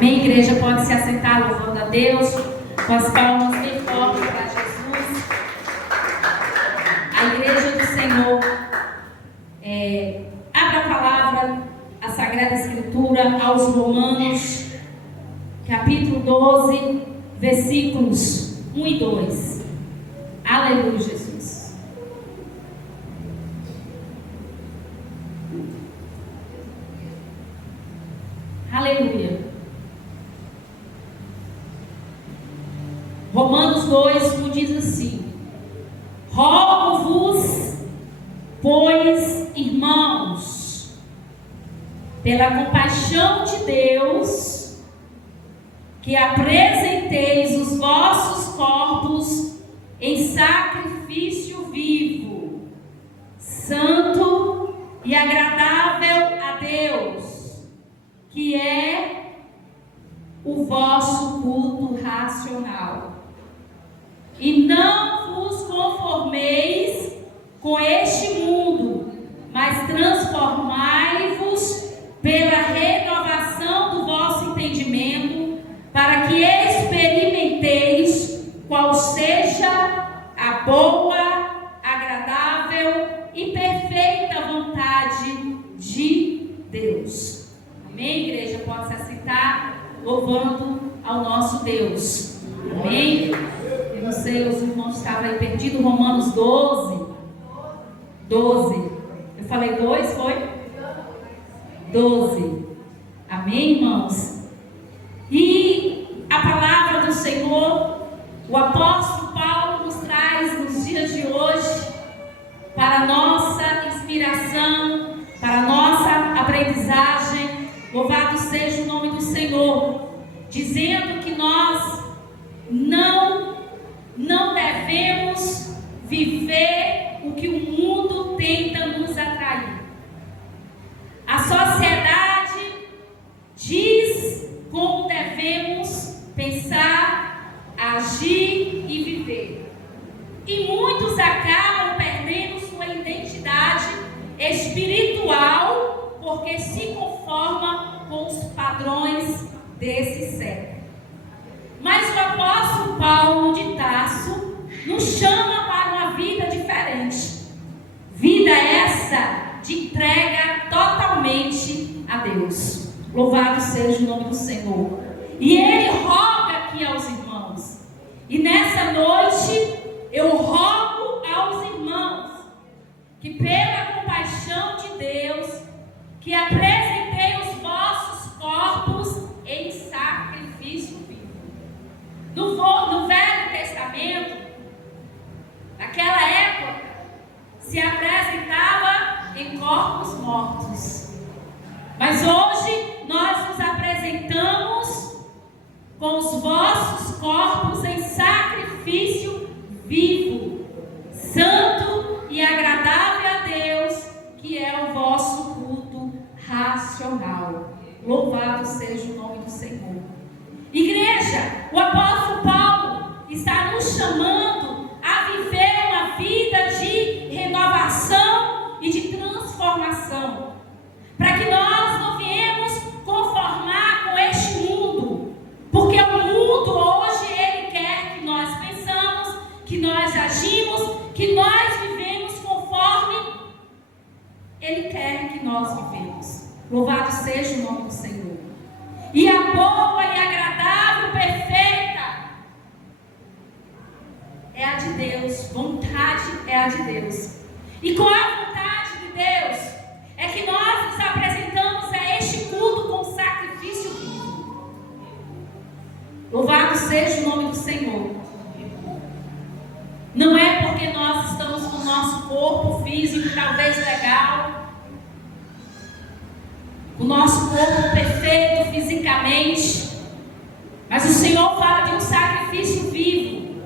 Amém, igreja? Pode se assentar louvando a Deus, com as palmas bem fortes para Jesus. A igreja do Senhor, abra a palavra, a Sagrada Escritura, aos Romanos, capítulo 12, versículos 1 e 2. Aleluia, Jesus. Aleluia. Romanos 2 diz assim: rogo-vos, pois, irmãos, pela compaixão de Deus, que apresenteis os vossos corpos em sacrifício vivo, santo e agradável a Deus, que é o vosso culto racional. E não vos conformeis com este mundo, mas transformai-vos pela renovação do vosso entendimento, para que experimenteis qual seja a boa, agradável e perfeita vontade de Deus. Amém, igreja? Pode se assentar louvando ao nosso Deus. Amém? Eu não sei, os irmãos estavam aí perdidos. Romanos 12. Eu falei 2, foi? 12. Amém, irmãos? E a palavra do Senhor, o apóstolo Paulo nos traz nos dias de hoje, para a nossa inspiração, para a nossa aprendizagem. Louvado seja o nome do Senhor, dizendo que nós não devemos viver o que o mundo tenta nos atrair. A sociedade diz como devemos pensar, agir e viver. E muitos acabam perdendo sua identidade espiritual porque se conforma com os padrões desse século. Mas o apóstolo Paulo de Tarso nos chama para uma vida diferente. Vida essa de entrega totalmente a Deus. Louvado seja o nome do Senhor. E ele roga aqui aos irmãos. E nessa noite eu rogo aos irmãos que pela compaixão de Deus, que apresentei os vossos corpos em sacrifício vivo. No Velho Testamento, naquela época, se apresentava em corpos mortos. Mas hoje nós nos apresentamos com os vossos corpos em sacrifício vivo, santo e agradável a Deus, que é o vosso culto racional. Louvado seja o nome do Senhor. Igreja, o apóstolo Paulo está nos chamando a viver uma vida de renovação e de transformação, para que nós não viemos conformar com este mundo, porque o mundo hoje ele quer que nós pensamos, que nós agimos, que nós vivemos conforme ele quer que nós vivemos. Louvado seja o nome do Senhor. E a boa e agradável, perfeita é a de Deus. Vontade é a de Deus. E qual a vontade de Deus? É que nós nos apresentamos a este culto com sacrifício vivo. Louvado seja o nome do Senhor. Não é porque nós estamos com o nosso corpo físico talvez legal, o nosso corpo perfeito fisicamente, mas o Senhor fala de um sacrifício vivo.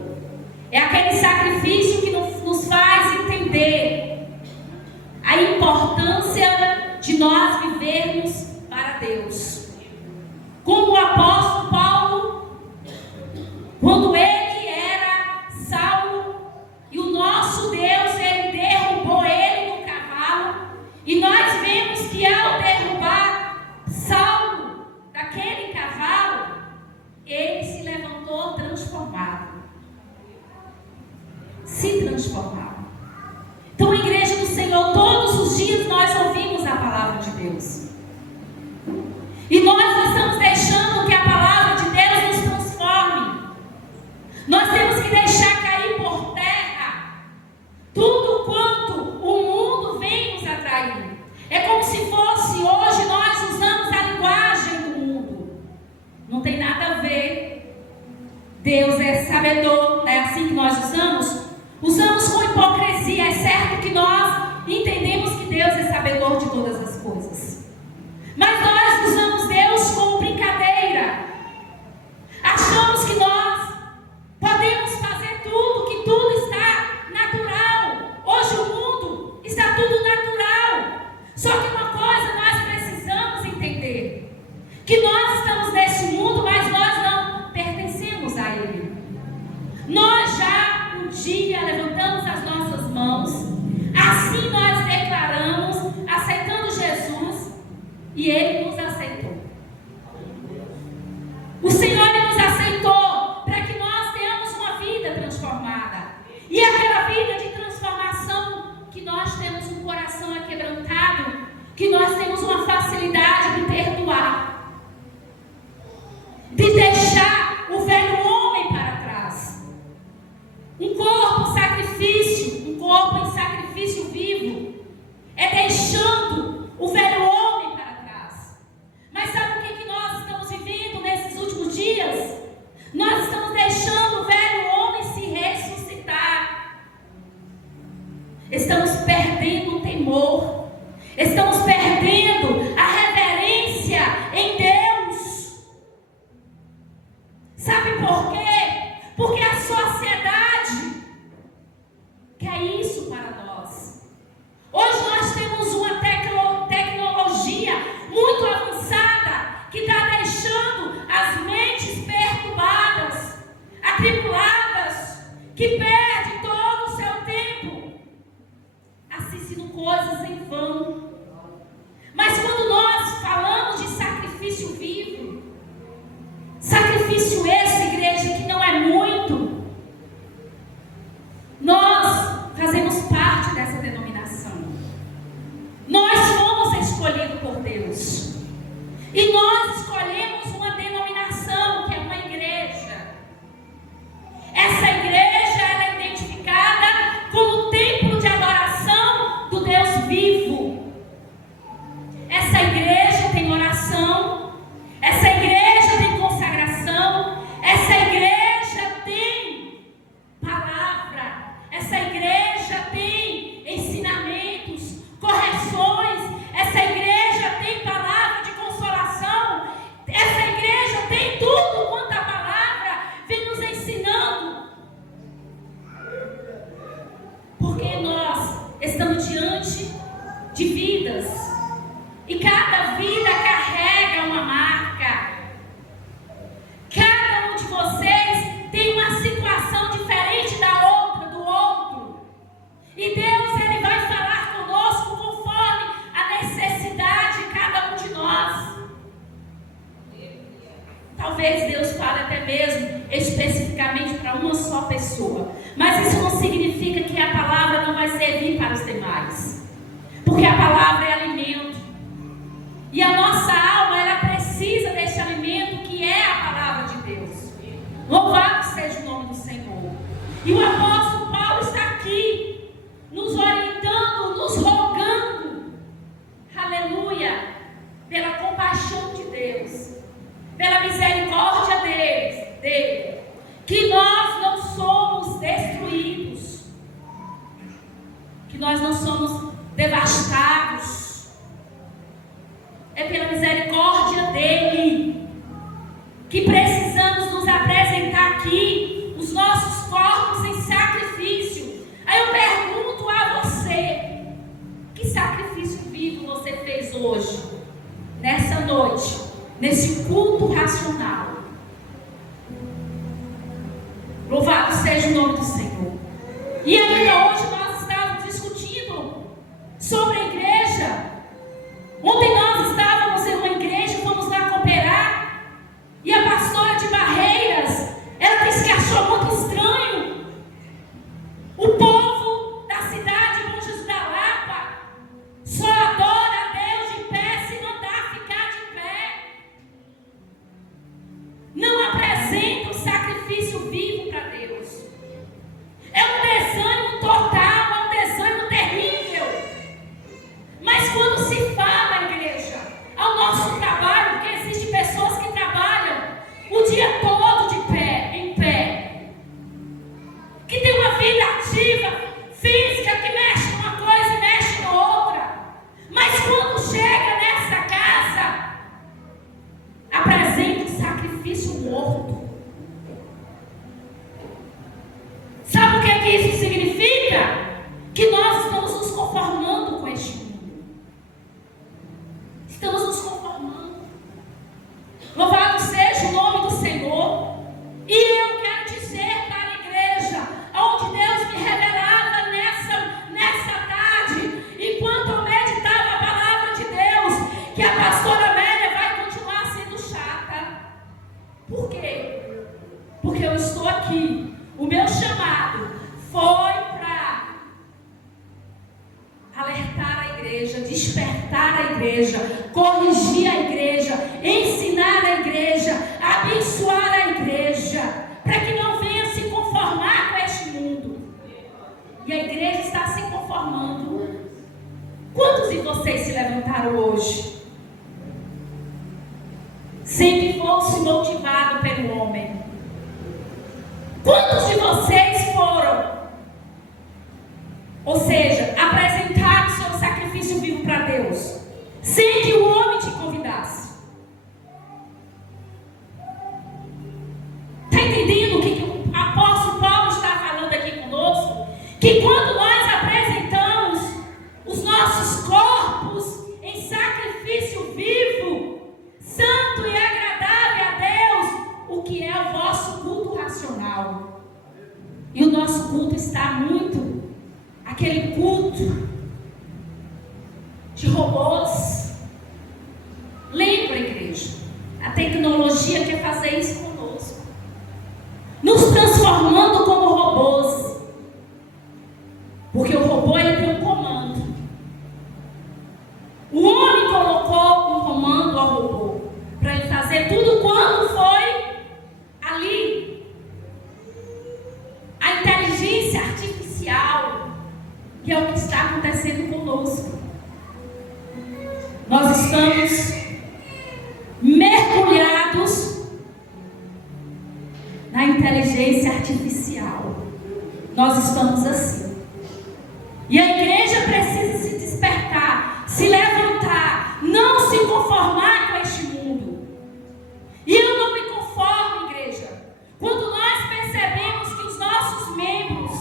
É aquele sacrifício que nos faz entender a importância de nós vivermos para Deus. Como o apóstolo Paulo, quando ele era Saulo, e o nosso Deus, ele derrubou ele do cavalo, e nós vemos que ao derrubar Saulo daquele cavalo, transformado. Então, a igreja do Senhor, todos os dias nós ouvimos a palavra de Deus. E nós não estamos deixando que a palavra de Deus nos transforme. Nós temos que deixar cair por terra tudo quanto o mundo vem nos atrair. É como se fosse, hoje nós usamos a linguagem do mundo. Não tem nada a ver. Deus é sabedor, é assim que nós usamos. Usamos com hipocrisia. É certo que nós entendemos que Deus é sabedor de todas as coisas. Mas nós usamos Deus como brincadeira. Achamos que nós podemos fazer tudo, que tudo está natural. Hoje o mundo está tudo natural. Só que uma coisa nós precisamos entender: que nós estamos nesse mundo, mas nós não pertencemos a ele. Nós já um dia levantamos as nossas mãos, assim nós declaramos, aceitando Jesus, e ele nos aceitou. O Senhor nos aceitou para que nós tenhamos uma vida transformada. E aquela vida de transformação, que nós temos um coração aquebrantado, que nós temos uma facilidade de perdoar, de deixar o velho homem para trás. Um corpo sacrifício, um corpo em sacrifício vivo, é deixando o velho homem para trás. Mas sabe o que nós estamos vivendo nesses últimos dias? Nós estamos deixando o velho homem se ressuscitar. Estamos perdendo o temor. Estamos perdendo a reverência em Deus. Sabe por quê? Porque a sociedade quer isso para nós. Hoje nós temos uma tecnologia muito avançada que está deixando as mentes perturbadas, atribuladas, que perde todo o seu tempo assistindo coisas em vão. Mas quando nós falamos de sacrifício vivo, sacrifício esse, igreja, que não é muito, nós fazemos parte dessa denominação. Nós fomos escolhidos por Deus. E nós escolhemos uma denominação, que é uma igreja. Essa igreja, ela é identificada como o templo de adoração do Deus vivo. Essa igreja tem oração. Essa igreja tem consagração. Essa igreja tem palavra. Essa igreja tem ensinamentos, correções. Essa igreja tem palavra de consolação. Essa igreja tem tudo quanto a palavra vem nos ensinando. Porque nós estamos diante de vidas. E cada vida carrega uma marca. Cada um de vocês tem uma situação diferente da outra, do outro. E Deus, ele vai falar conosco conforme a necessidade de cada um de nós. Talvez Deus fale até mesmo especificamente para uma só pessoa. Mas isso não significa que a palavra não vai servir para os demais. Porque a palavra é alimento. E a nossa alma, ela precisa desse alimento que é a palavra de Deus. Louvado seja o nome do Senhor. E o apóstolo Paulo está aqui, nos orientando, nos rogando, aleluia, pela compaixão de Deus, pela misericórdia dele, que nós não somos destruídos, que nós não somos devastados. É pela misericórdia dele que precisamos nos apresentar aqui, os nossos corpos em sacrifício. Aí eu pergunto a você: que sacrifício vivo você fez hoje, nessa noite, nesse culto racional? Louvado seja o nome do Senhor. E ainda hoje nós estávamos discutindo sobre a igreja. Ontem nós estávamos em uma igreja, fomos lá cooperar, e a pastora de Barreiras, ela disse que achou muito estranho o povo Por quê? Porque eu estou aqui. O meu chamado foi para alertar a igreja, despertar a igreja, corrigir a igreja, ensinar a igreja, abençoar a igreja, para que não venha se conformar com este mundo. E a igreja está se conformando. Quantos de vocês se levantaram hoje? Sempre fosse motivado pelo homem. Quantos de vocês foram? Ou seja, apresentar o seu sacrifício vivo para Deus, sem que o homem te convidasse. Está entendendo o que o apóstolo Paulo está falando aqui conosco? Que quando nós apresentamos os nossos corpos em sacrifício vivo, santo e agradável a Deus, o que é o vosso culto racional. E o nosso culto está muito aquele culto de robôs. Lembra, igreja? A tecnologia quer fazer isso conosco, nos transformando como robôs. Porque o robô, ele tem um comando. O homem colocou um comando ao robô para ele fazer tudo quando foi ali. A inteligência artificial, que é o que está acontecendo conosco. Nós estamos mergulhados na inteligência artificial. Nós estamos assim. E a igreja precisa se despertar, se levantar, não se conformar com este mundo. E eu não me conformo, igreja, quando nós percebemos que os nossos membros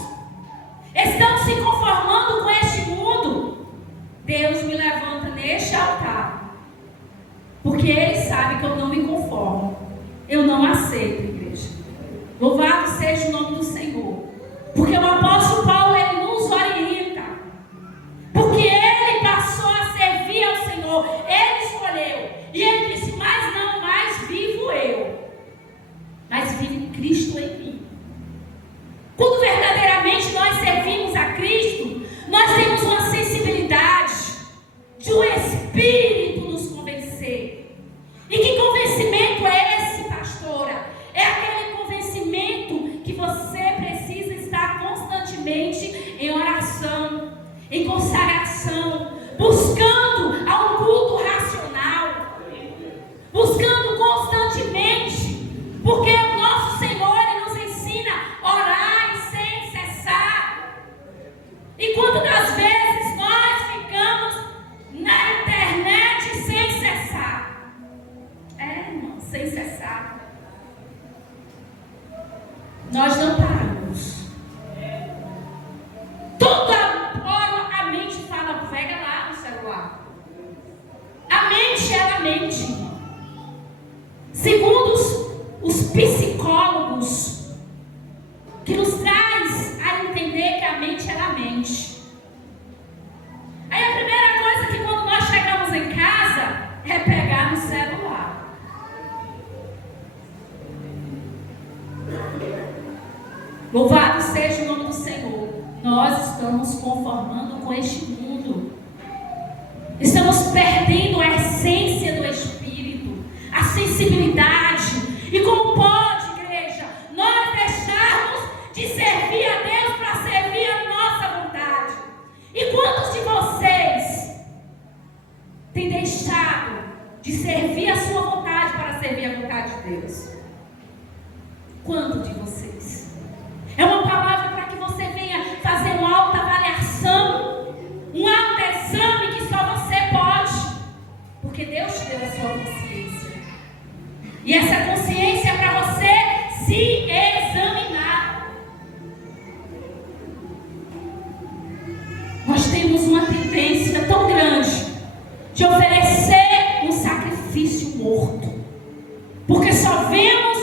estão se conformando com este mundo. Deus me levanta neste altar, porque Ele sabe que eu não me conformo, eu não aceito, igreja. Louvado seja o nome do Senhor, porque o apóstolo Paulo, ele nos orienta, porque ele passou a servir ao Senhor, ele escolheu, e ele disse: mas não mais vivo eu, mas vive Cristo em mim. Quando verdadeiramente nós servimos a Cristo, nós temos uma sensibilidade de o Espírito nos convencer. E que convencimento é esse, pastora? É aquele convencimento que você precisa estar constantemente em oração, em consagração, buscando ao culto racional, buscando constantemente, porque o nosso Senhor, Ele nos ensina a orar sem cessar. E quantas das vezes nós ficamos na internet sem cessar? Irmão, sem cessar. Nós não paramos. Toda hora a mente fala, pega lá no celular. A mente, ela mente. Segundo os psicólogos, que nos traz a entender que a mente, ela mente. Aí a primeira coisa que quando nós chegamos em casa é pegar no celular. Louvado seja o nome do Senhor. Nós estamos conformando com este mundo. Estamos perdendo a essência do Espírito, a sensibilidade. E como pode, igreja, nós deixarmos de servir a Deus para servir a nossa vontade? E quantos de vocês têm deixado de servir a sua vontade para servir a vontade de Deus? Quantos de vocês? É uma palavra para que você venha fazer uma autoavaliação, um autoexame que só você pode, porque Deus te deu a sua consciência. E essa consciência é para você se examinar. Nós temos uma tendência tão grande de oferecer um sacrifício morto, porque só viemos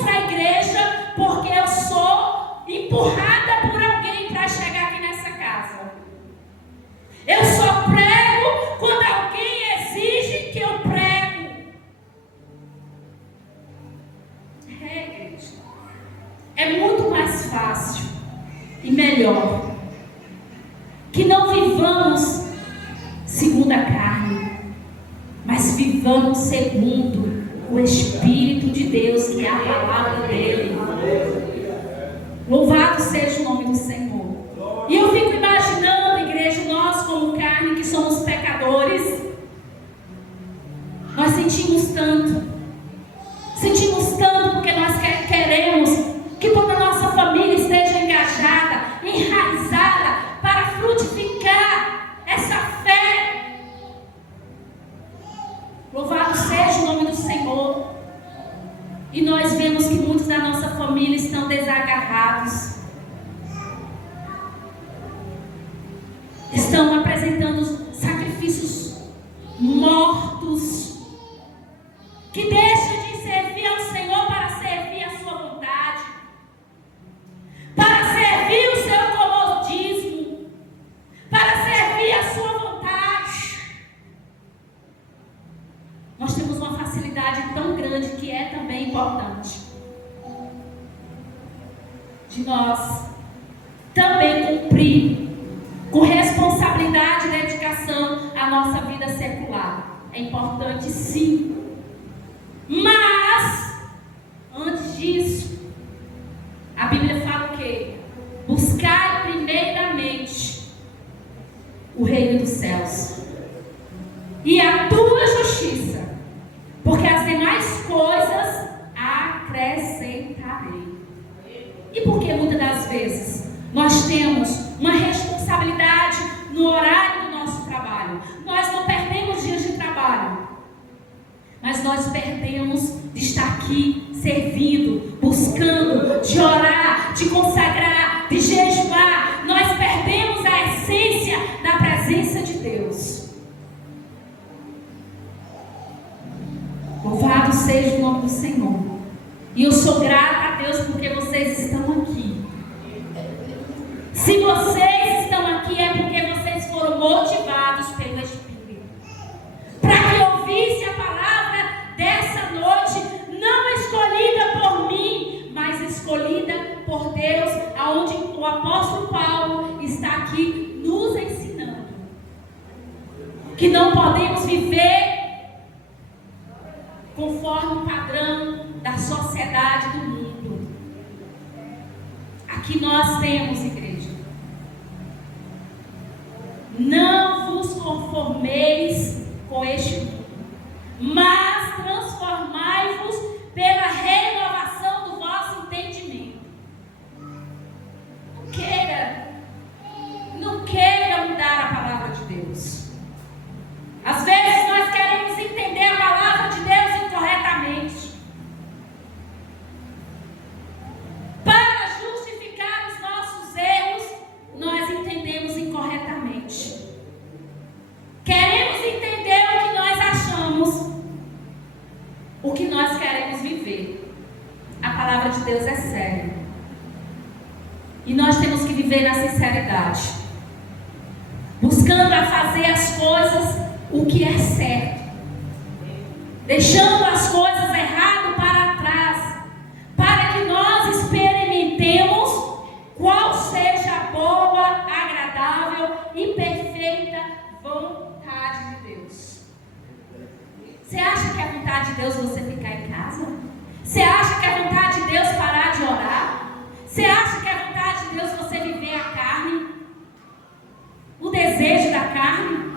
para a igreja porque eu sou empurrada por alguém para chegar aqui nessa casa. Eu só prego quando alguém exige que eu prego. é muito mais fácil e melhor que não vivamos segundo a carne, mas vivamos segundo o Espírito de Deus, que é a palavra dele. Louvado seja o nome do Senhor. E eu fico imaginando, igreja, nós como carne, que somos pecadores, nós sentimos tanto porque nós queremos que toda a nossa família esteja engajada, enraizada, para frutificar essa fé. Louvado seja o nome do Senhor. E nós vemos que muitos da nossa família estão desagarrados, estão apresentando sacrifícios mortos, que deixam de servir ao Senhor para servir a sua vontade, para servir o seu comodismo, para servir a sua vontade. Nós temos uma facilidade tão grande, que é também importante, de nós também cumprir com responsabilidade e dedicação a nossa vida secular. É importante, sim. Mas, antes disso, a Bíblia fala o quê? Buscai primeiramente o reino dos céus e a tua justiça, porque as demais coisas acrescentarei. E porque muitas das vezes nós temos uma responsabilidade no horário do nosso trabalho. Nós não perdemos dias de trabalho, mas nós perdemos de estar aqui servindo, buscando, de orar, de consagrar, de jejuar. Nós perdemos a essência da presença de Deus. Louvado seja o nome do Senhor. E eu sou grata a Deus porque vocês estão aqui. Se vocês estão aqui é porque vocês foram motivados pelo Espírito, para que ouvisse a palavra dessa noite, não escolhida por mim, mas escolhida por Deus, aonde o apóstolo Paulo está aqui nos ensinando que não podemos viver conforme o padrão da sociedade do mundo. Aqui nós temos, igreja, não vos conformeis com este mundo, mas transformai-vos pela renovação do vosso entendimento. Não queira mudar a palavra de Deus. Às vezes nós queremos entender a palavra de Deus incorretamente, para justificar os nossos erros. Nós entendemos incorretamente. Queremos entender o que nós achamos, o que nós queremos viver. A palavra de Deus é séria, e nós temos que viver na sinceridade, buscando a fazer as coisas o que é certo, deixando as coisas erradas para trás, para que nós experimentemos qual seja a boa, agradável e perfeita vontade de Deus. Você acha que é a vontade de Deus você ficar em casa? Você acha que é a vontade de Deus parar de orar? Você acha que é a vontade de Deus você viver a carne? O desejo da carne?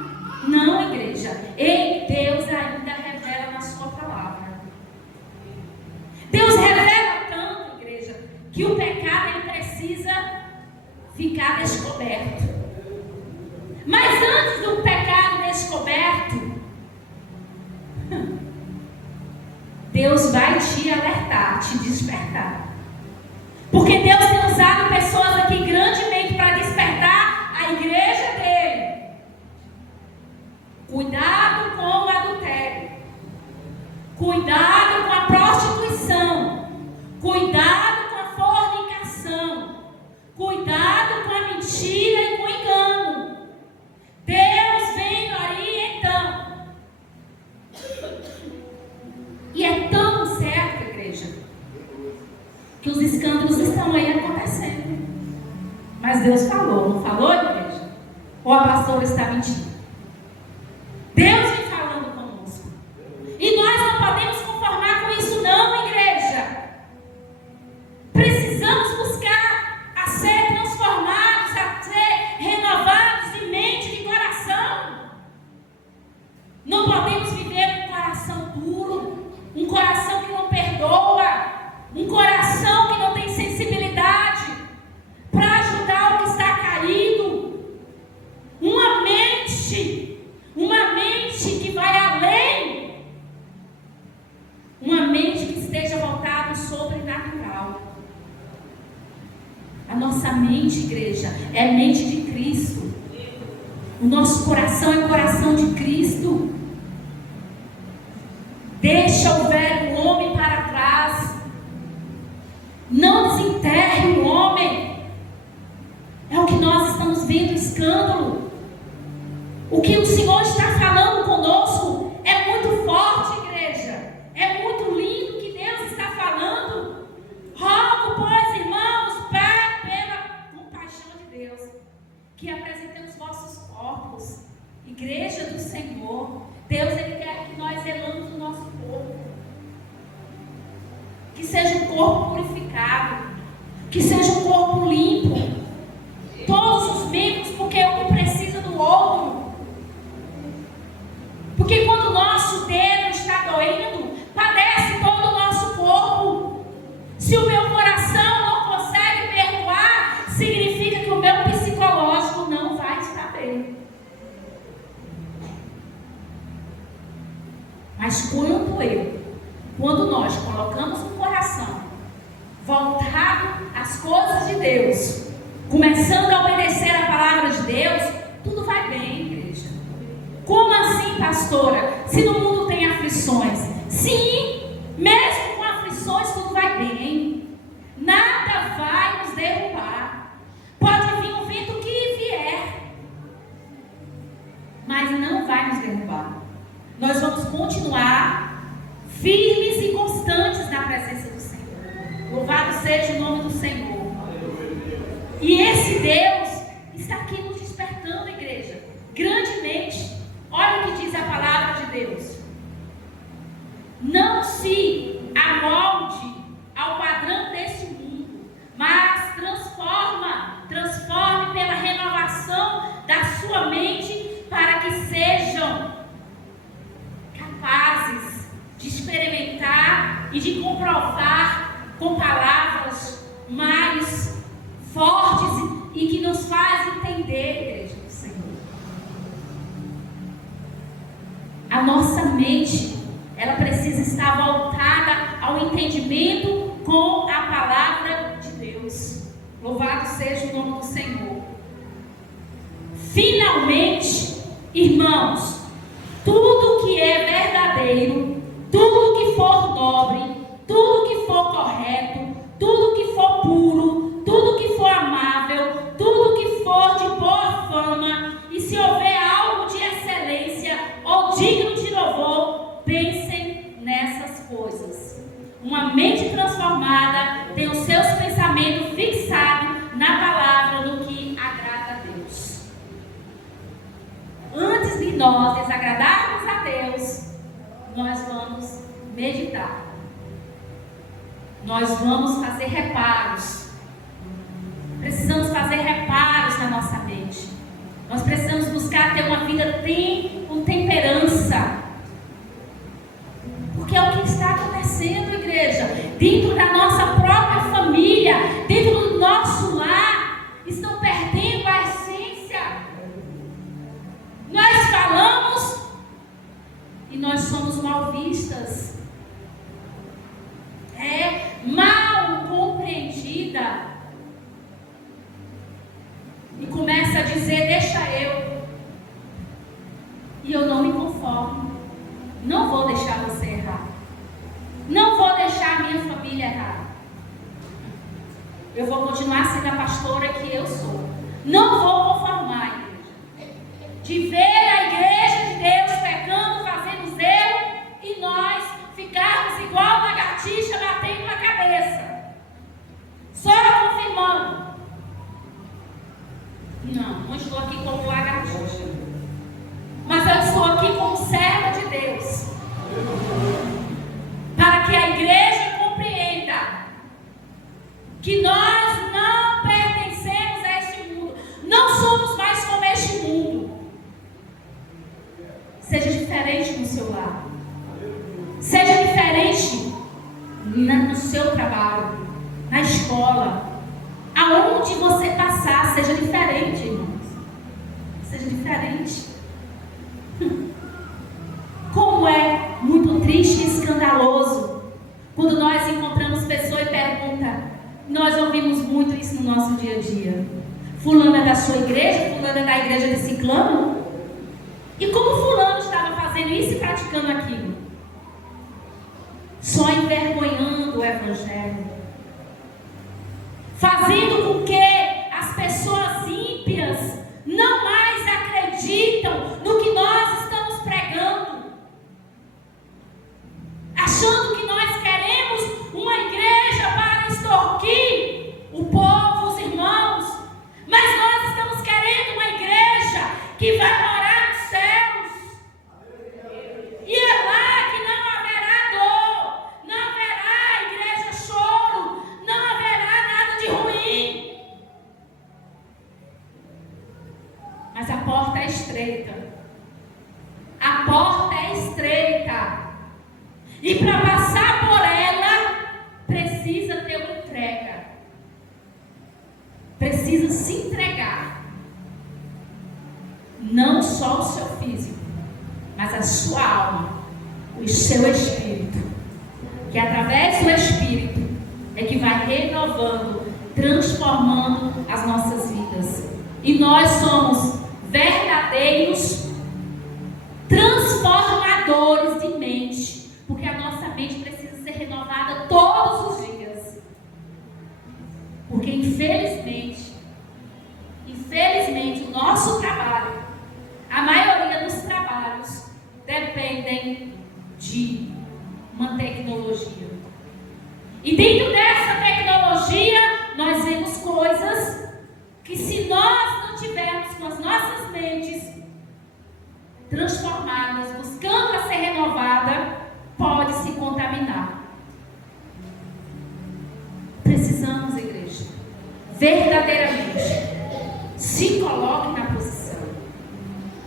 Não, igreja. Ei, Deus ainda revela na sua palavra. Deus revela tanto, igreja, que o pecado ele precisa ficar descoberto. Mas antes do pecado descoberto, Deus vai te alertar, te despertar. Porque Deus tem usado pessoas aqui grandemente para despertar a igreja dele. Cuidado com o adultério, cuidado com a prostituição, cuidado com a fornicação, cuidado com a mentira e com o engano. Deus vem aí então. E é tão certo, igreja, escândalos estão aí acontecendo. Mas Deus falou, não falou, igreja? Ou a pastora está mentindo? Deus vem falando conosco. E nós não podemos conformar com isso não, igreja. Precisamos buscar a ser transformados, a ser renovados de mente e de coração. Não podemos viver com um coração duro, um coração que não perdoa, um coração que não tem sensibilidade para ajudar o que está caído. Uma mente que vai além. Uma mente que esteja voltada ao sobrenatural. A nossa mente, igreja, é a mente de Cristo. O nosso coração é o coração de Cristo. Deixa o velho homem para trás. Não desenterre o homem. É o que nós estamos vendo, escândalo. O que o Senhor está falando conosco é muito forte, igreja. É muito lindo o que Deus está falando. Rogo, pois, irmãos, pela compaixão de Deus, que apresentemos vossos corpos, igreja do Senhor. Deus, Ele quer que nós zelamos o nosso corpo. Que seja um corpo purificado. Que seja um corpo limpo. Todos os membros, porque um precisa do outro. Porque quando o nosso dedo está doendo, padece todo o nosso corpo. Se o meu coração não consegue perdoar, significa que o meu psicológico não vai estar bem. Mas quando nós colocamos o coração voltado às coisas de Deus, começando a obedecer a palavra de Deus, tudo vai bem, igreja. Como assim, pastora? Se no mundo tem aflições? Sim, mesmo com aflições tudo vai bem. Nada vai nos derrubar. Pode vir o vento que vier, mas não vai nos derrubar. Nós vamos continuar firmes e constantes na presença do Senhor. Louvado seja o nome do Senhor. E esse Deus está aqui nos despertando, igreja, grandemente. Olha o que diz a palavra de Deus. Não se amolde ao padrão desse mundo, mas transforme pela renovação da sua mente, para que sejam capazes de experimentar e de comprovar com palavras mais fortes e que nos faz entender, igreja do Senhor. A nossa mente, ela precisa estar voltada ao entendimento com a palavra de Deus. Louvado seja o nome do Senhor. Finalmente, irmãos, tudo que é verdadeiro, tudo que for nobre, tudo que for correto, tudo que for puro, tudo que for amável, tudo que for de boa fama, e se houver algo de excelência ou digno de louvor, pensem nessas coisas. Uma mente transformada tem os seus pensamentos fixados na palavra, no que agrada a Deus. Antes de nós desagradarmos a Deus, nós vamos meditar. Nós vamos fazer reparos. Precisamos fazer reparos na nossa mente. Nós precisamos buscar ter uma vida com temperança. Porque é o que está acontecendo, igreja. Dentro da nossa própria família, dentro do nosso lar, estão perdendo a essência. Nós falamos e nós somos mal vistas. Mal compreendida. E começa a dizer, deixa eu. E eu não me conformo. Não vou deixar você errar. Não vou deixar a minha família errar. Eu vou continuar sendo a pastora que eu sou. Não vou conformar, igreja. De ver a igreja de Deus pecando, fazendo zelo, e nós ficarmos igual lagartixa batendo na cabeça. estou aqui como lagartixa, mas eu estou aqui como serva de Deus, para que a igreja compreenda que nós não pertencemos a este mundo, não somos mais como este mundo. Seja diferente no seu lar, seja diferente no seu trabalho, na escola, aonde você passar, seja diferente, irmãos. Seja diferente. Como é muito triste e escandaloso quando nós encontramos pessoas e perguntam, nós ouvimos muito isso no nosso dia a dia. Fulano é da sua igreja, fulano é da igreja de ciclano. E como fulano estava fazendo isso e praticando aquilo? Só envergonhando o evangelho, fazendo com que as pessoas ímpias não mais acreditam no que nós estamos pregando, achando que nós queremos uma igreja para extorquir o povo, os irmãos, mas nós estamos querendo uma igreja que vai morar nos céus, e é lá que não haverá dor, não haverá igreja choro, não haverá nada de ruim. Mas a porta é estreita. A porta é estreita. E para passar por ela, precisa ter uma entrega. Precisa se entregar. Não só o seu físico, mas a sua alma, o seu espírito. Que através do espírito é que vai renovando, transformando as nossas vidas. E nós somos verdadeiros transformadores de mente, porque a nossa mente precisa ser renovada todos os dias. Porque infelizmente, o nosso trabalho, a maioria dos trabalhos dependem de uma tecnologia. E dentro dessa tecnologia, nós vemos coisas que, se nós não tivermos com as nossas mentes transformadas, buscando a ser renovada, pode se contaminar. Precisamos, igreja, verdadeiramente, se coloque na posição.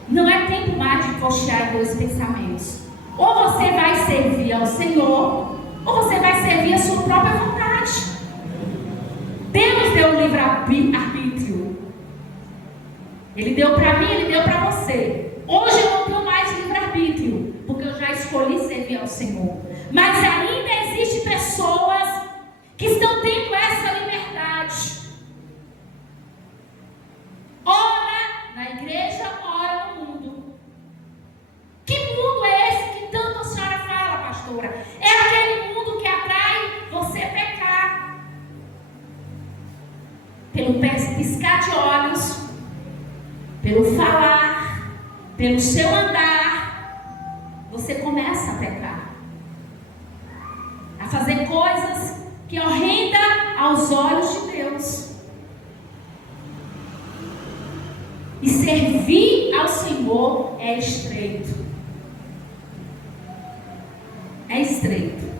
Não é tempo mais de cochear dois pensamentos. Ou você vai servir ao Senhor, ou você vai servir a sua própria vontade. Deus deu o livre-arbítrio. Ele deu para mim, Ele deu para você. Hoje eu não tenho mais livre-arbítrio, porque eu já escolhi servir ao Senhor. Mas ainda existem pessoas que estão tendo essa liberdade. Ora na igreja, ora no mundo. Que mundo é esse que tanto a senhora fala, pastora? É aquele mundo que atrai você a pecar. Pelo piscar de olhos, pelo falar, pelo seu andar, você começa a pecar, a fazer coisas que é horrenda aos olhos de Deus. E servir ao Senhor é estreito. É estreito.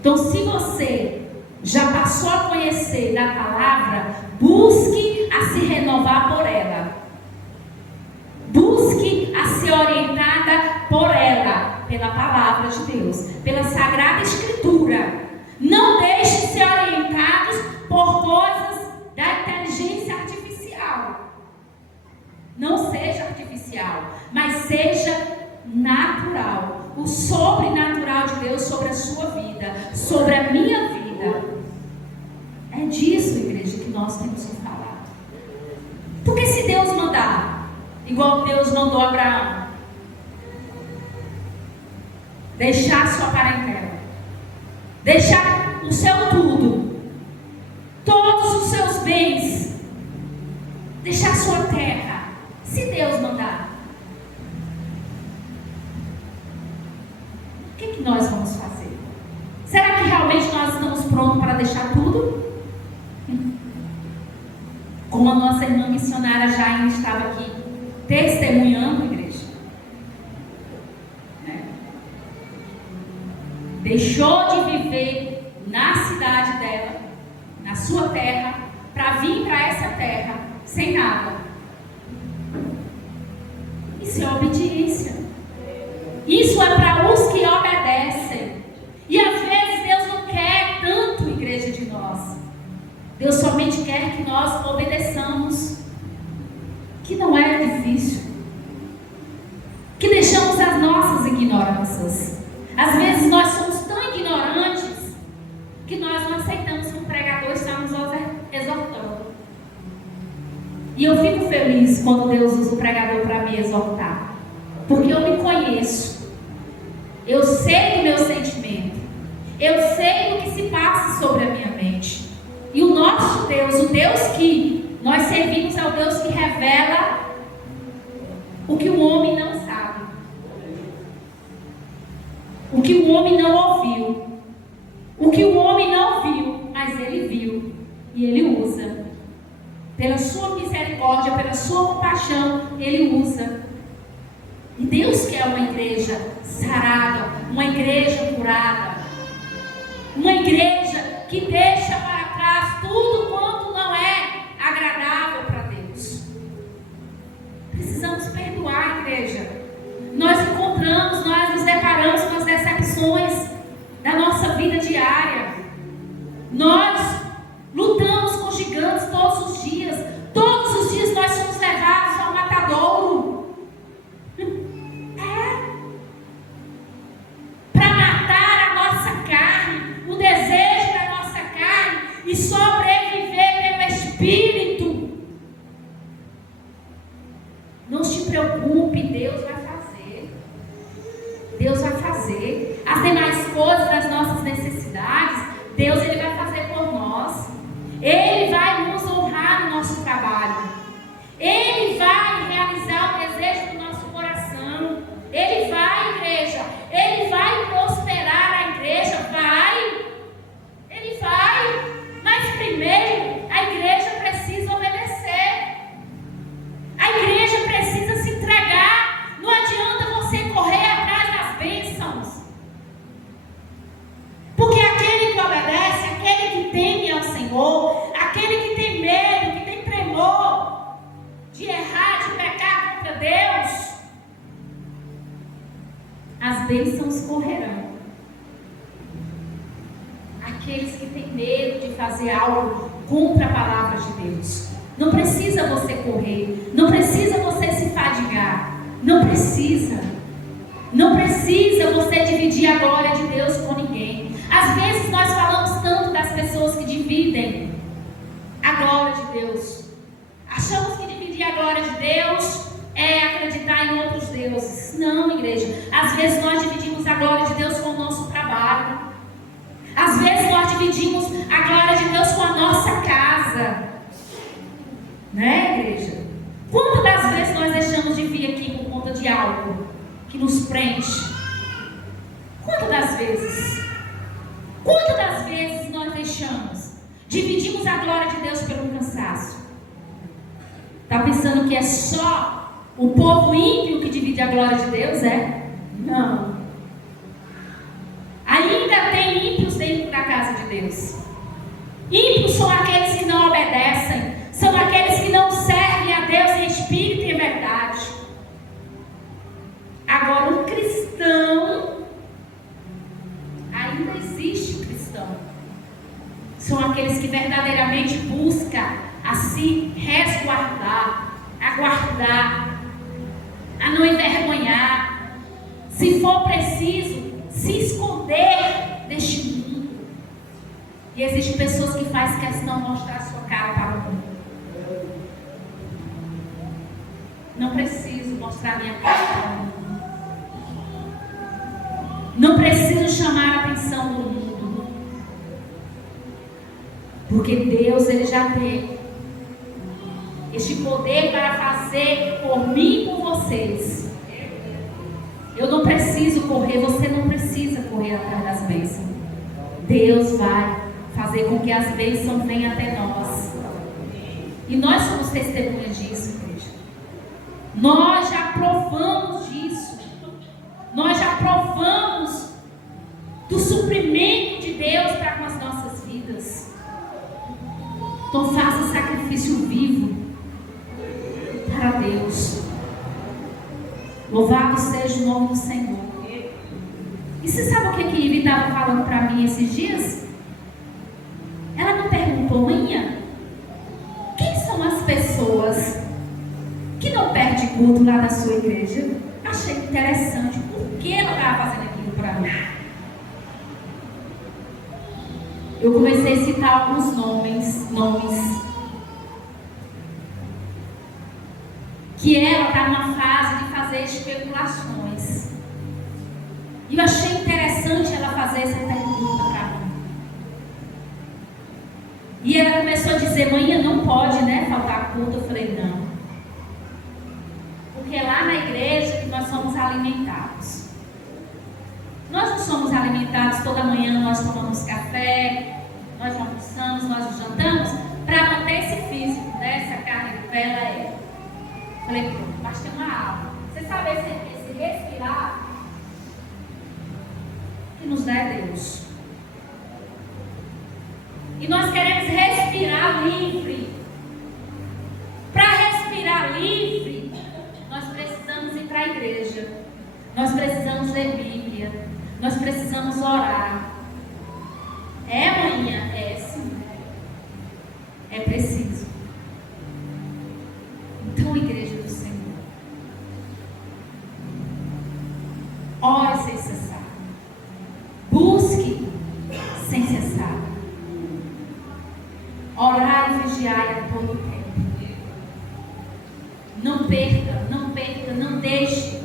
Então, se você já passou a conhecer da palavra, busque a se renovar por ela. Busque a ser orientada por ela, pela palavra de Deus, pela Sagrada Escritura. Não deixe de ser orientados por coisas da inteligência artificial. Não seja artificial, mas seja natural. O sobrenatural de Deus sobre a sua vida, sobre a minha vida. É disso, igreja, que nós temos que falar. Porque se Deus mandar, igual Deus mandou Abraão, deixar sua parentela, deixar o seu tudo, todos os seus bens, deixar sua terra, se Deus mandar, o que nós vamos fazer? Será que realmente nós estamos prontos para deixar tudo? Como a nossa irmã missionária missionária já estava aqui testemunhando, igreja. Deixou de viver na cidade dela, na sua terra, para vir para essa terra sem nada. Isso é obediência. Isso é para os que obedecem. E às vezes Deus não quer tanto, igreja, de nós. Deus somente quer que nós obedeçamos, que não é difícil, que deixamos as nossas ignorâncias. Às vezes nós somos tão ignorantes que nós não aceitamos que o pregador está nos exortando. E eu fico feliz quando Deus usa o pregador para me exortar, porque eu me conheço, eu sei do meu sentimento, eu sei do que se passa sobre a minha mente. E o nosso Deus, o Deus que nós servimos, é o Deus que revela o que o homem não sabe, o que o homem não ouviu, o que o homem não viu, mas ele viu e ele usa. Pela sua misericórdia, pela sua compaixão, ele usa. E Deus quer uma igreja sarada, uma igreja curada, uma igreja que deixa para trás tudo quanto não é agradável para Deus. Precisamos perdoar, igreja. Nós nos deparamos com as decepções da nossa vida diária. Nós lutamos com gigantes todos os dias. Todos os dias nós somos levados ao matadouro. Para matar a nossa carne, o desejo da nossa carne, e sobreviver pelo Espírito. Não se preocupe, Deus vai fazer. Deus vai fazer. As demais coisas das nossas necessidades, Deus ele vai fazer por nós. Ele vai nos honrar no nosso trabalho. Ele vai realizar o desejo do nosso coração. Ele vai, igreja. Ele vai prosperar a igreja. Vai. Ele vai. Mas primeiro, a igreja precisa obedecer. A igreja precisa se entregar. Não adianta você correr atrás das bênçãos. Porque aquele que obedece, aquele que teme ao Senhor, aquele que tem medo, que tem tremor de errar, de pecar contra Deus, as bênçãos correrão. Aqueles que têm medo de fazer algo contra a palavra de Deus, não precisa você correr, não precisa você se fadigar, não precisa você dividir a glória de Deus com ninguém. Às vezes nós falamos tanto das pessoas que dividem a glória de Deus, achamos que dividir a glória de Deus é acreditar em outros deuses. Não, igreja, às vezes nós dividimos a glória de Deus com o nosso trabalho, às vezes nós dividimos a glória de Deus com a nossa casa, né, igreja? Quantas das vezes nós deixamos de vir aqui por conta de algo que nos prende? Quantas das vezes? Quantas das vezes nós deixamos? Dividimos a glória de Deus pelo cansaço. Está pensando que é só o povo ímpio que divide a glória de Deus? Não. Ainda tem ímpios dentro da casa de Deus. Ímpios são aqueles que não obedecem, são aqueles que não servem a Deus em espírito e em verdade. Agora, o cristão, ainda existe o cristão. São aqueles que verdadeiramente buscam a se resguardar, a guardar, a não envergonhar, se for preciso, se esconder deste mundo. E existem pessoas que fazem questão de mostrar a sua cara para o mundo. Não preciso mostrar minha cara para o mundo. Não preciso chamar a atenção do mundo. Porque Deus, ele já tem este poder para fazer por mim e por vocês. Eu não preciso correr, você não precisa correr atrás das bênçãos. Deus vai fazer com que as bênçãos venham até nós. E nós somos testemunhas disso, igreja. Nós já provamos disso. Nós já provamos do suprimento de Deus para com as nossas vidas. Então faça sacrifício vivo para Deus. Louvado seja o nome do Senhor. E você sabe o que Ivy estava falando para mim esses dias? Ela me perguntou: manhã, quem são as pessoas que não perdem culto lá da sua igreja? Achei interessante. Por que ela estava fazendo aquilo para mim? Eu comecei a citar alguns nomes que ela está numa fase de fazer especulações. E eu achei interessante ela fazer essa pergunta para mim. E ela começou a dizer: manhã, não pode, né, faltar culto. Eu falei: não. Porque é lá na igreja que nós somos alimentados. Nós não somos alimentados toda manhã, nós tomamos café, nós almoçamos, nós jantamos, para manter esse físico, né? Essa carne de pé, ela é. Falei: pronto, basta ter uma aula. Você sabe esse respirar que nos dá é Deus. E nós queremos respirar livre. Para respirar livre, nós precisamos ir para a igreja. Nós precisamos ler Bíblia. Nós precisamos orar. É, manhã? É sim. É preciso. Então, igreja do Senhor, ore sem cessar. Busque sem cessar. Orar e vigiar a todo tempo. Não perca, não deixe.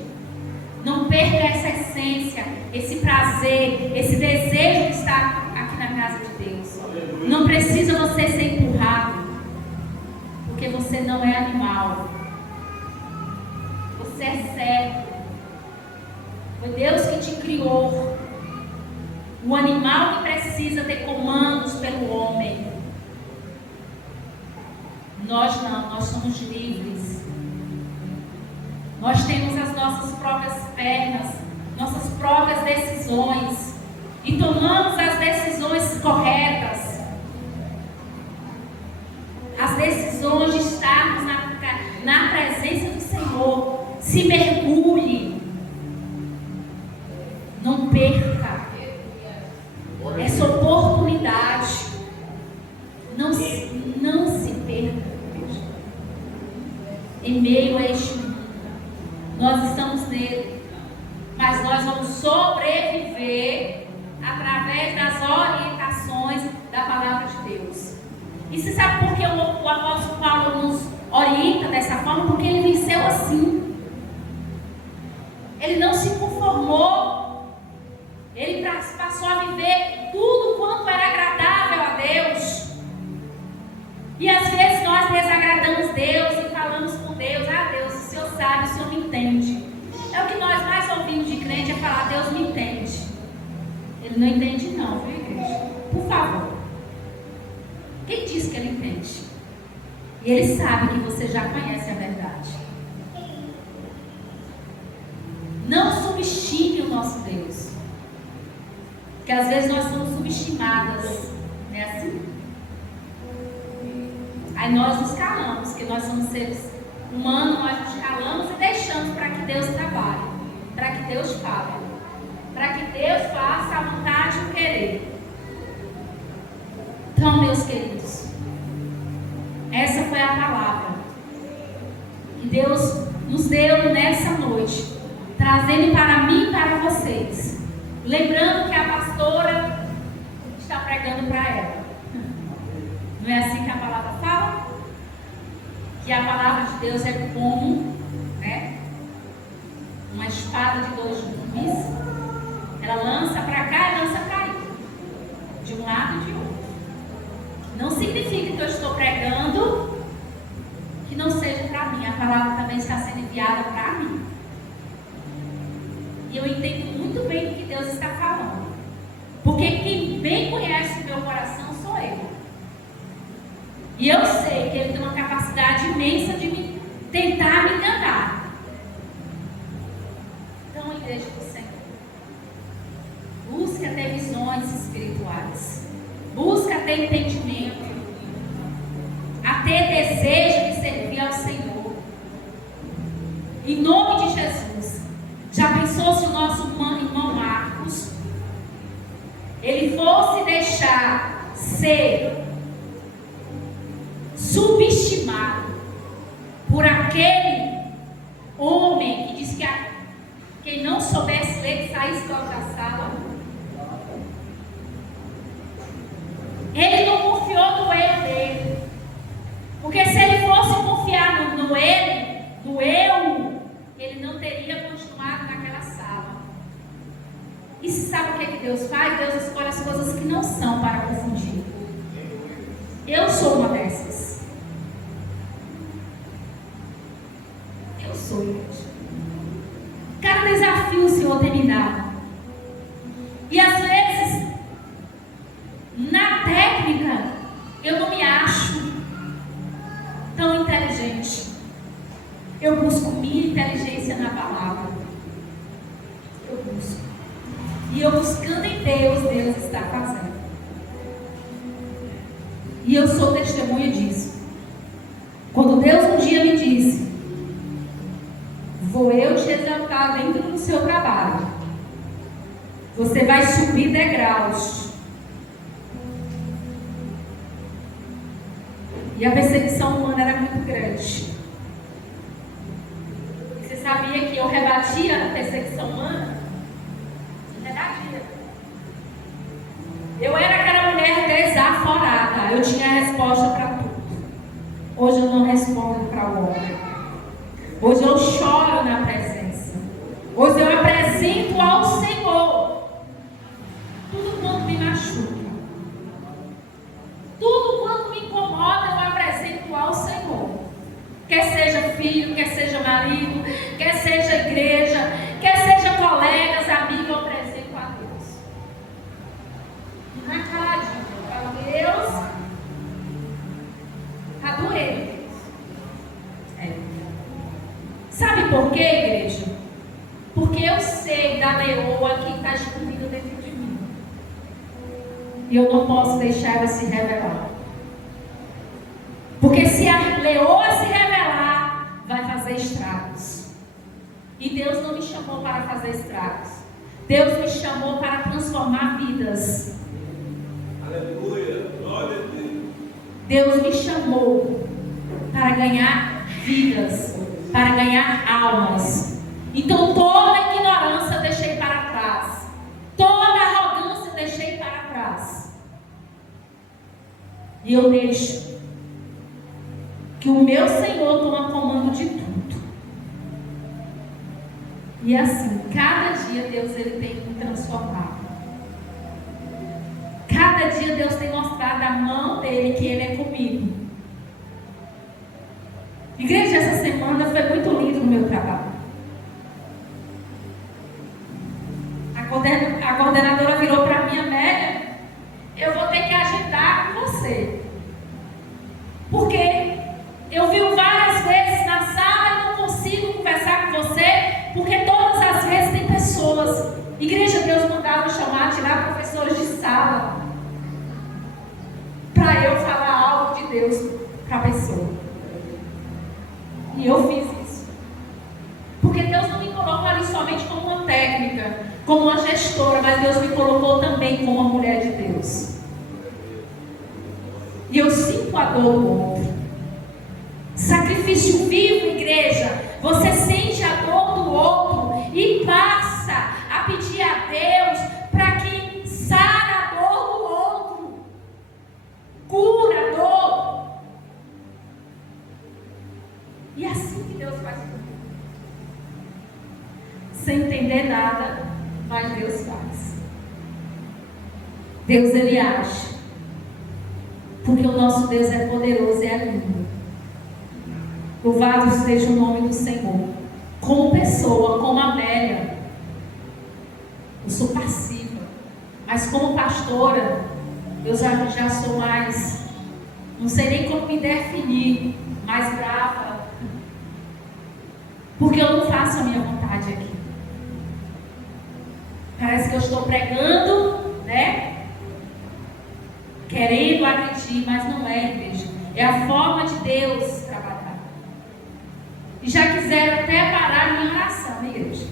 Não perca essa essência, esse prazer, esse desejo de estar aqui na casa de Deus. Não precisa você ser empurrado, porque você não é animal. Você é servo. Foi Deus que te criou. O animal que precisa ter comandos pelo homem. Nós não, nós somos livres. Nós temos as nossas próprias pernas, nossas próprias decisões. E tomamos as decisões corretas. As decisões de estarmos na presença do Senhor. Se mergulhe. Não perca essa oportunidade. Não se perca. Em meio a este mundo, nós estamos nele, mas nós vamos sobreviver através das orientações da palavra de Deus. E você sabe por que o apóstolo Paulo nos orienta dessa forma? Porque ele venceu assim. Ele não se conformou. Ele passou a viver tudo quanto era agradável a Deus. E às vezes nós desagradamos Deus e falamos com Deus: ah, Deus, o Senhor sabe, o Senhor me entende. É o que nós mais ouvimos de crente, é falar: Deus me entende. Ele não entende não, viu, igreja? Por favor. Quem diz que ele entende? E ele sabe que você já conhece a verdade. Não subestime o nosso Deus. Porque às vezes nós somos subestimadas. Não é assim? Aí nós nos calamos, porque nós somos seres humanos, nós nos calamos e deixamos para que Deus trabalhe, para que Deus fale, para que Deus faça a vontade e o querer. Então, meus queridos, essa foi a palavra que Deus nos deu nessa noite, trazendo para mim e para vocês. Lembrando que a pastora está pregando para ela. Não é assim que a palavra fala? Que a palavra de Deus é como, né, uma espada de dois gumes. Ela lança para cá e lança para aí, de um lado e de outro. Não significa que eu estou pregando que não seja para mim. A palavra também está sendo enviada para mim. E eu entendo muito bem o que Deus está falando. Porque quem bem conhece o meu coração sou eu. E eu sei que Ele tem uma capacidade imensa de tentar me enganar. Então, a igreja do Senhor, busca ter visões espirituais, busca ter entendimento, a ter desejo de servir ao Senhor. Em nome de Jesus. Já pensou se o nosso irmão Marcos, ele fosse deixar ser subestimado por aquele homem que disse que quem não soubesse ler, que saísse da sala? Ele não confiou no erro dele. Porque se ele fosse confiar no eu, ele não teria continuado naquela sala. E sabe o que Deus faz? Deus escolhe as coisas que não são para confundir. Eu sou uma dessas. Eu sou, gente. Cada desafio o Senhor tem me dado. E às vezes, na técnica, eu não me acho tão inteligente. Eu busco minha inteligência na palavra. Eu busco. E eu buscando em Deus, Deus está fazendo. E eu sou testemunha disso. Quando Deus um dia me disse: vou eu te exaltar dentro do seu trabalho. Você vai subir degraus. E a perseguição humana era muito grande. E você sabia que eu rebatia a perseguição humana? Rebatia. Eu era aquela mulher desaforada. Eu tinha a resposta para tudo. Hoje eu não respondo para o homem. Hoje eu choro na presença. Hoje eu apresento ao Senhor tudo quanto me machuca. Tudo quanto me incomoda, eu apresento ao Senhor. Quer seja filho, quer seja marido, quer seja igreja, quer seja colegas, amigos, eu apresento a Deus. E na caladinha, eu falo: Deus, está doendo. Sabe por quê, igreja? Porque eu sei da leoa que está escondida dentro de mim. E eu não posso deixar ela se revelar. Porque se a leoa se revelar, vai fazer estragos. E Deus não me chamou para fazer estragos. Deus me chamou para transformar vidas. Aleluia, glória a Deus. Deus me chamou para ganhar vidas, para ganhar almas. Então toda a ignorância eu deixei para trás. Toda a arrogância eu deixei para trás. E eu deixo que o meu Senhor toma comando de tudo. E assim, cada dia Deus ele tem me transformado. Cada dia Deus tem mostrado a mão dele, que ele é comigo. Igreja, essa semana foi muito lindo no meu trabalho. A coordenadora virou para mim: Amélia, eu vou ter que agendar com você. Porque eu vi várias vezes na sala e não consigo conversar com você, porque todas as vezes tem pessoas. Igreja, Deus mandava chamar, tirar professores de sala para eu falar algo de Deus para a pessoa. E eu fiz isso. Porque Deus não me colocou ali somente como uma técnica, como uma gestora, mas Deus me colocou também como uma mulher de Deus. E eu sinto a dor do outro. Sacrifício vivo, igreja. Você sente a dor do outro e passa a pedir a Deus para que sare a dor do outro. Cura a dor. E é assim que Deus faz comigo. Sem entender nada, mas Deus faz. Deus ele age. Porque o nosso Deus é poderoso e é lindo. Louvado seja o nome do Senhor. Como pessoa, como Amélia, eu sou passiva. Mas como pastora, eu já sou mais, não sei nem como me definir. mais brava, porque eu não faço a minha vontade aqui. Parece que eu estou pregando, né? Querendo agredir, mas não é, igreja. É a forma de Deus trabalhar. E já quiseram até parar a minha oração, igreja.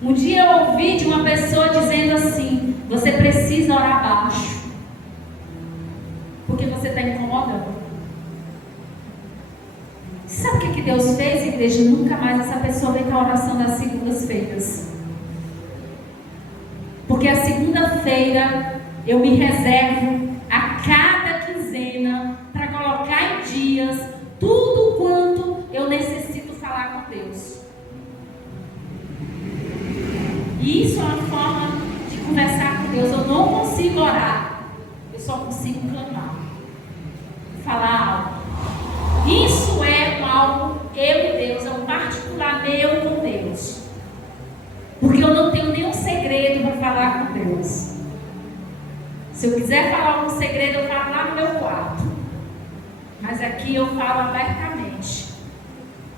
Um dia eu ouvi de uma pessoa dizendo assim: você precisa orar baixo, porque você está incomodando. Sabe o que Deus fez, igreja? Nunca mais essa pessoa vem para a oração das segundas-feiras. Porque a segunda-feira eu me reservo a cada quinzena para colocar em dias tudo quanto eu necessito falar com Deus. E isso é uma forma de conversar com Deus. Eu não consigo orar, eu só consigo clamar, falar algo. Isso é algo eu e Deus, é um particular meu com Deus. Porque eu não tenho nenhum segredo para falar com Deus. Se eu quiser falar algum segredo, eu falo lá no meu quarto. Mas aqui eu falo abertamente.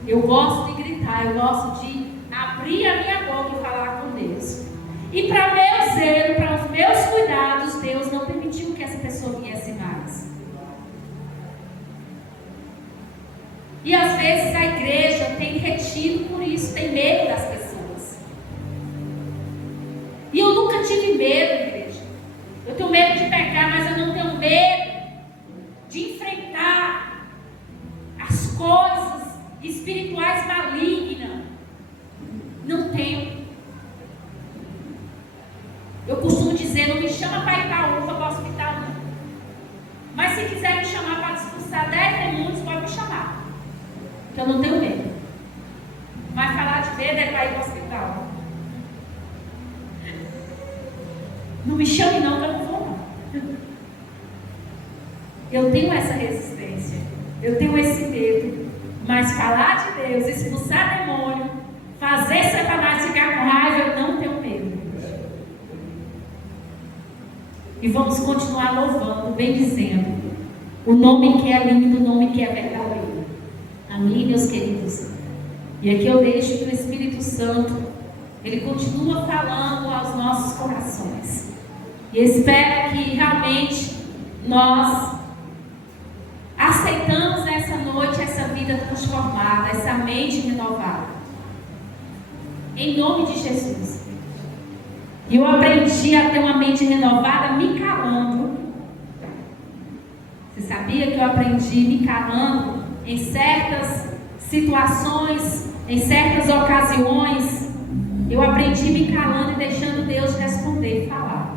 Eu gosto de gritar, eu gosto de abrir a minha boca e falar com Deus. E para meu zelo, para os meus cuidados, Deus não permitiu que essa pessoa viesse mais. E às vezes a igreja tem retido por isso, tem medo das pessoas. E eu nunca tive medo, igreja. Eu tenho medo de pecar, mas eu não tenho medo de enfrentar as coisas espirituais malignas. Não tenho. Eu costumo dizer, não me chama para ir para a UFA, para o hospital, não. Mas se quiser me chamar para expulsar 10 demônios, pode me chamar. Porque eu não tenho medo. Mas falar de medo é para ir para o hospital. Não me chame não, que eu não vou não. Eu tenho essa resistência. Eu tenho esse medo. Mas falar de Deus, expulsar demônio, fazer Satanás ficar com raiva, eu não tenho medo. E vamos continuar louvando, bendizendo o nome que é lindo, o nome que é verdadeiro. Amém, meus queridos? E aqui eu deixo que o Espírito Santo, ele continua falando aos nossos corações. E espero que realmente nós aceitamos nessa noite essa vida transformada, essa mente renovada. Em nome de Jesus. E eu aprendi a ter uma mente renovada me calando. Você sabia que eu aprendi me calando em certas situações, em certas ocasiões? Eu aprendi me calando e deixando Deus responder e falar.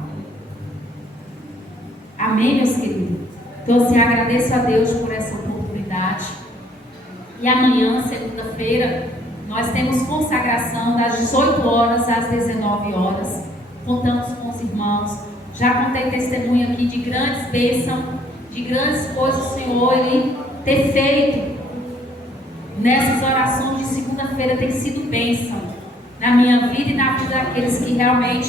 Amém, meus queridos? Então, assim, agradeço a Deus por essa oportunidade. E amanhã, segunda-feira, nós temos consagração das 18 horas às 19 horas. Contamos com os irmãos. Já contei testemunho aqui de grandes bênçãos, de grandes coisas o Senhor ele ter feito. Nessas orações de segunda-feira tem sido bênção na minha vida e na vida daqueles que realmente